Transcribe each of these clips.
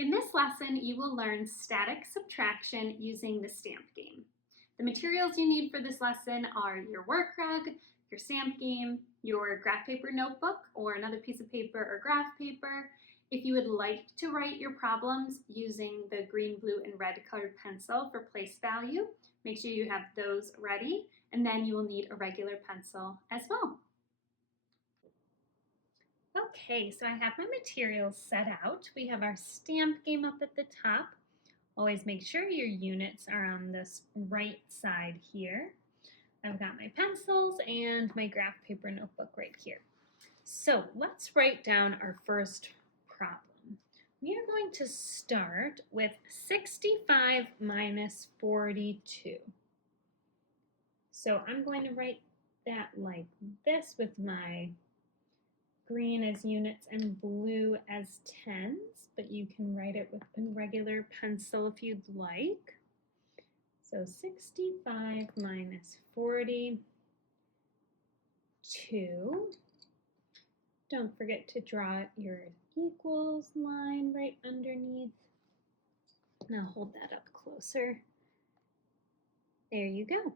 In this lesson, you will learn static subtraction using the stamp game. The materials you need for this lesson are your work rug, your stamp game, your graph paper notebook or another piece of paper or graph paper. If you would like to write your problems using the green, blue, and red colored pencil for place value, make sure you have those ready, and then you will need a regular pencil as well. Okay, so I have my materials set out. We have our stamp game up at the top. Always make sure your units are on this right side here. I've got my pencils and my graph paper notebook right here. So let's write down our first problem. We are going to start with 65 minus 42. So I'm going to write that like this with my green as units and blue as tens, but you can write it with a regular pencil if you'd like. So 65 minus 42. Don't forget to draw your equals line right underneath. Now hold that up closer. There you go.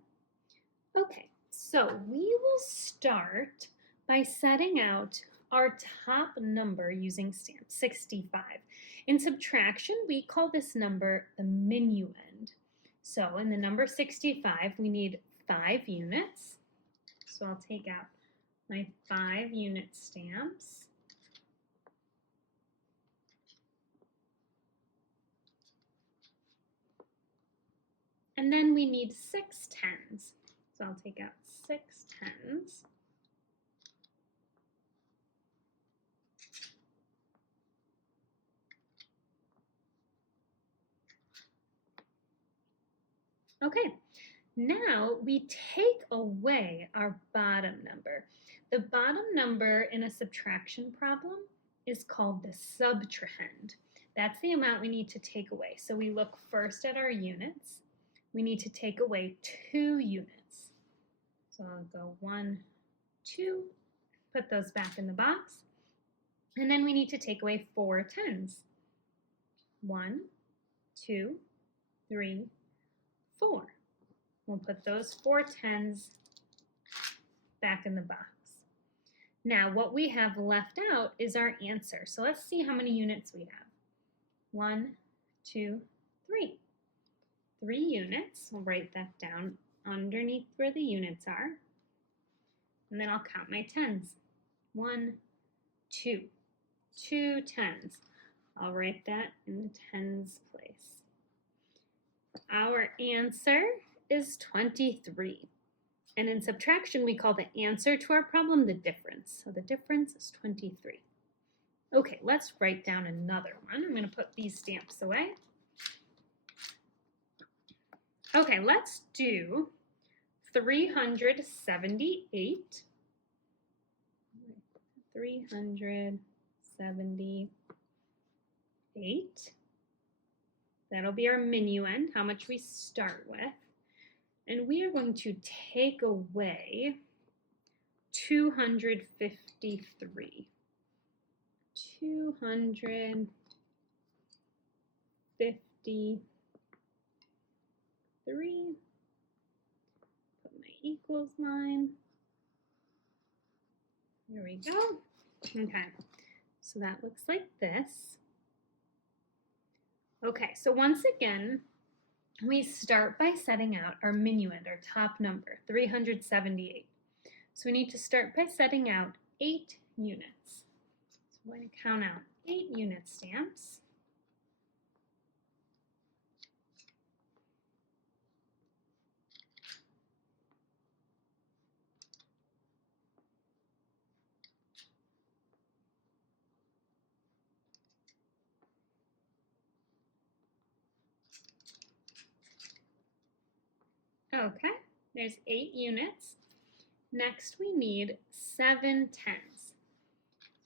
Okay, so we will start by setting out our top number using stamp 65. In subtraction, we call this number the minuend. So in the number 65, we need 5 units. So I'll take out my 5 unit stamps. And then we need 6 tens. So I'll take out 6 tens. Okay, now we take away our bottom number. The bottom number in a subtraction problem is called the subtrahend. That's the amount we need to take away. So we look first at our units. We need to take away 2 units. So I'll go 1, 2, put those back in the box. And then we need to take away 4 tens. 1, 2, 3, 4. We'll put those 4 tens back in the box. Now what we have left out is our answer. So let's see how many units we have. 1, 2, 3. 3 units. We'll write that down underneath where the units are. And then I'll count my tens. 1, 2. 2 tens. I'll write that in the tens place. Our answer is 23. And in subtraction, we call the answer to our problem the difference. So the difference is 23. Okay, let's write down another one. I'm going to put these stamps away. Okay, let's do 378. 378. That'll be our minuend, how much we start with. And we are going to take away 253. 253. Put my equals line. There we go. Okay, so that looks like this. Okay, so once again, we start by setting out our minuend, our top number, 378. So we need to start by setting out 8 units. So I'm going to count out 8 unit stamps. Okay, there's 8 units. Next we need 7 tens.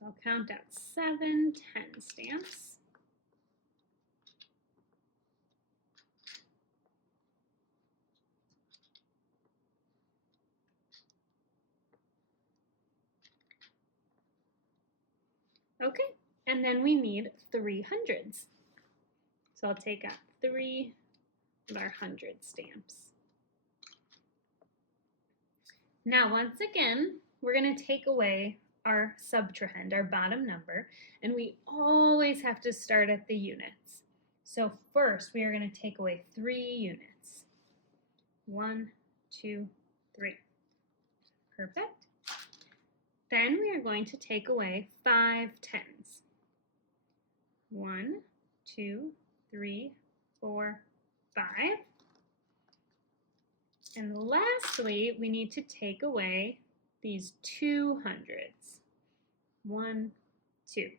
So I'll count out 7 10 stamps. Okay, and then we need 300s. So I'll take out 3 of our 100 stamps. Now, once again, we're going to take away our subtrahend, our bottom number, and we always have to start at the units. So first, we are going to take away 3 units. 1, 2, 3. Perfect. Then we are going to take away 5 tens. 1, 2, 3, 4, 5. And lastly, we need to take away these 2 hundreds. 1, 2.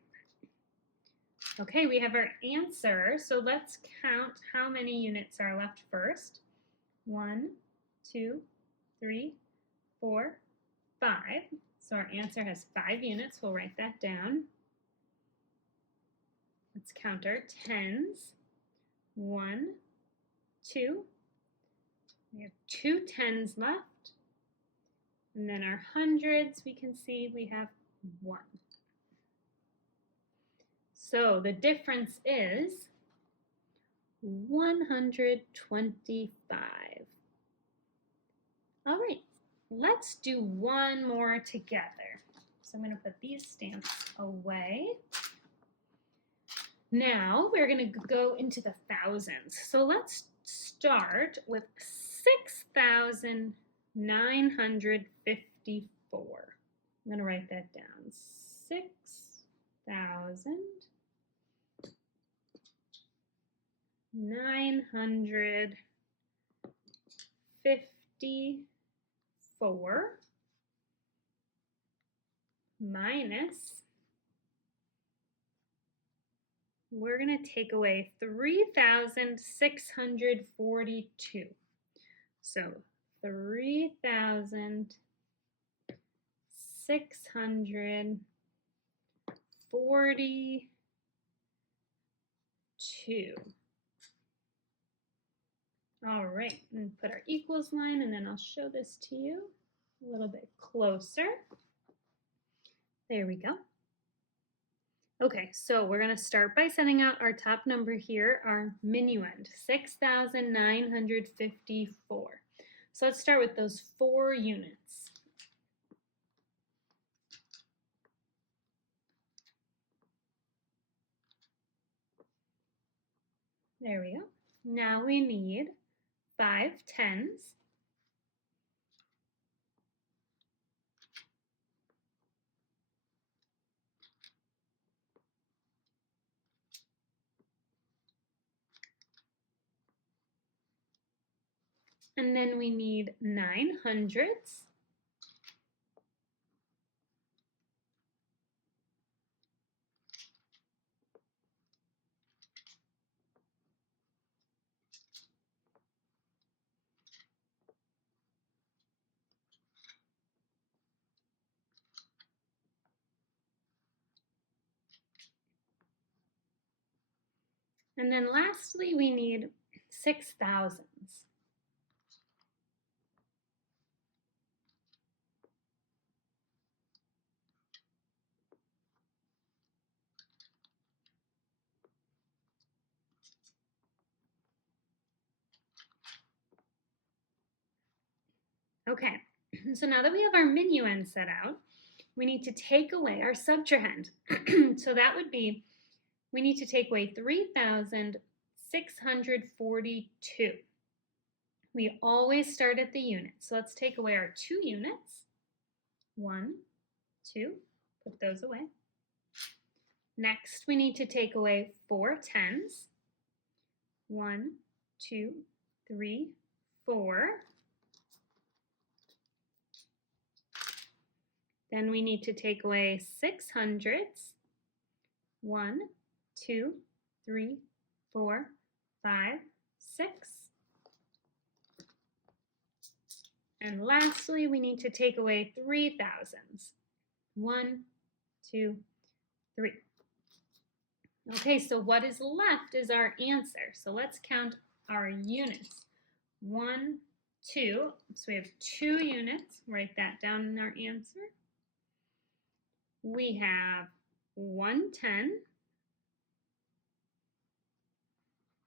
Okay, we have our answer. So let's count how many units are left first. 1, 2, 3, 4, 5. So our answer has 5 units. We'll write that down. Let's count our tens. 1, 2. We have 2 tens left. And then our hundreds, we can see we have 1. So the difference is 125. All right, let's do one more together. So I'm going to put these stamps away. Now we're going to go into the thousands. So let's start with 6,954. I'm going to write that down. 6,954 minus, we're going to take away 3,642. So 3,642. All right, and put our equals line, and then I'll show this to you a little bit closer. There we go. Okay, so we're going to start by setting out our top number here, our minuend, 6,954. So let's start with those 4 units. There we go. Now we need 5 tens. And then we need 9 hundreds. And then lastly, we need 6 thousands. Okay, so now that we have our minuend set out, we need to take away our subtrahend. So that would be, we need to take away 3,642. We always start at the unit. So let's take away our 2 units. 1, 2, put those away. Next, we need to take away 4 tens. 1, 2, 3, 4. Then we need to take away 6 hundreds. 1, 2, 3, 4, 5, 6. And lastly, we need to take away 3 thousands. 1, 2, 3. Okay, so what is left is our answer. So let's count our units. 1, 2. So we have 2 units. Write that down in our answer. We have 1 10.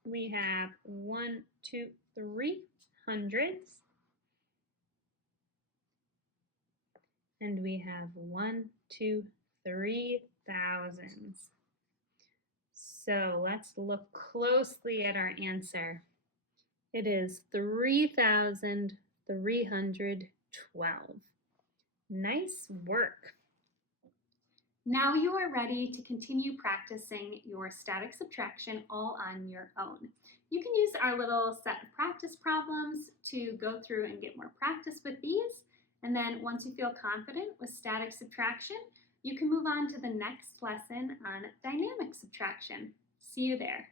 we have 1, 2, 3 hundredths. And we have 1, 2, 3 thousandths. So let's look closely at our answer. It is 3,312. Nice work. Now you are ready to continue practicing your static subtraction all on your own. You can use our little set of practice problems to go through and get more practice with these. And then once you feel confident with static subtraction, you can move on to the next lesson on dynamic subtraction. See you there.